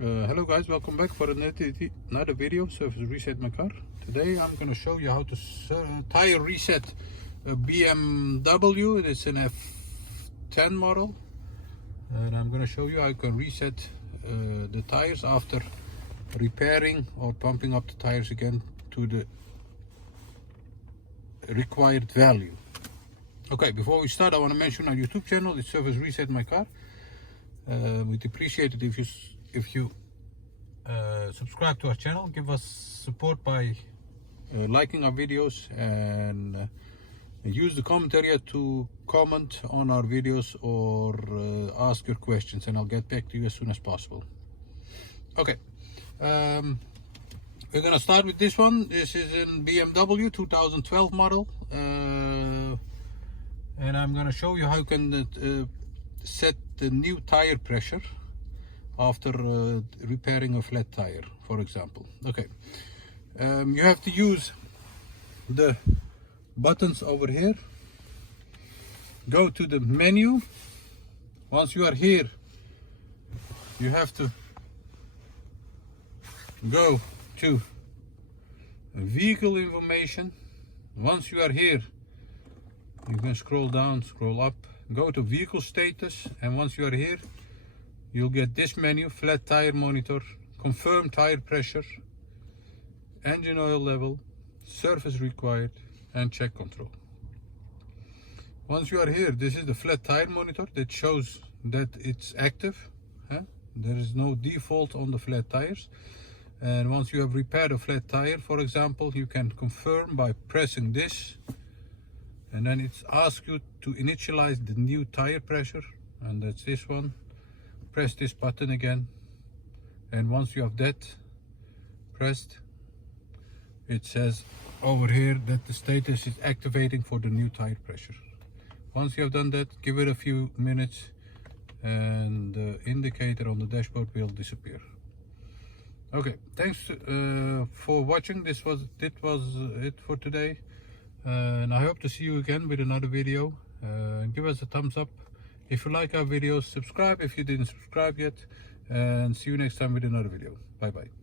Hello guys, welcome back for another video, service reset my car. Today I'm going to show you how to tire reset a BMW. It's an F10 model, and I'm going to show you how you can reset the tires after repairing or pumping up the tires again to the required value. Okay, before we start, I want to mention our YouTube channel. It's Service Reset My Car. We'd appreciate it if you subscribe to our channel. Give us support by liking our videos and use the comment area to comment on our videos or ask your questions, and I'll get back to you as soon as possible. Okay, we're gonna start with this one. This is in BMW 2012 model, and I'm gonna show you how you can set the new tire pressure after repairing a flat tire, for example. Okay, you have to use the buttons over here. Go to the menu. Once you are here, you have to go to vehicle information. Once you are here, you can scroll down, scroll up, go to vehicle status, and once you are here, you'll get this menu: flat tire monitor, confirm tire pressure, engine oil level, service required, and check control. Once you are here, this is the flat tire monitor that shows that it's active. There is no default on the flat tires. And once you have repaired a flat tire, for example, you can confirm by pressing this, and then it asks you to initialize the new tire pressure, and that's this one. Press this button again, and once you have that pressed, it says over here that the status is activating for the new tire pressure. Once you have done that, give it a few minutes and the indicator on the dashboard will disappear. Okay, thanks for watching. It was it for today, and I hope to see you again with another video. Give us a thumbs up if you like our videos, subscribe if you didn't subscribe yet, and see you next time with another video. Bye bye.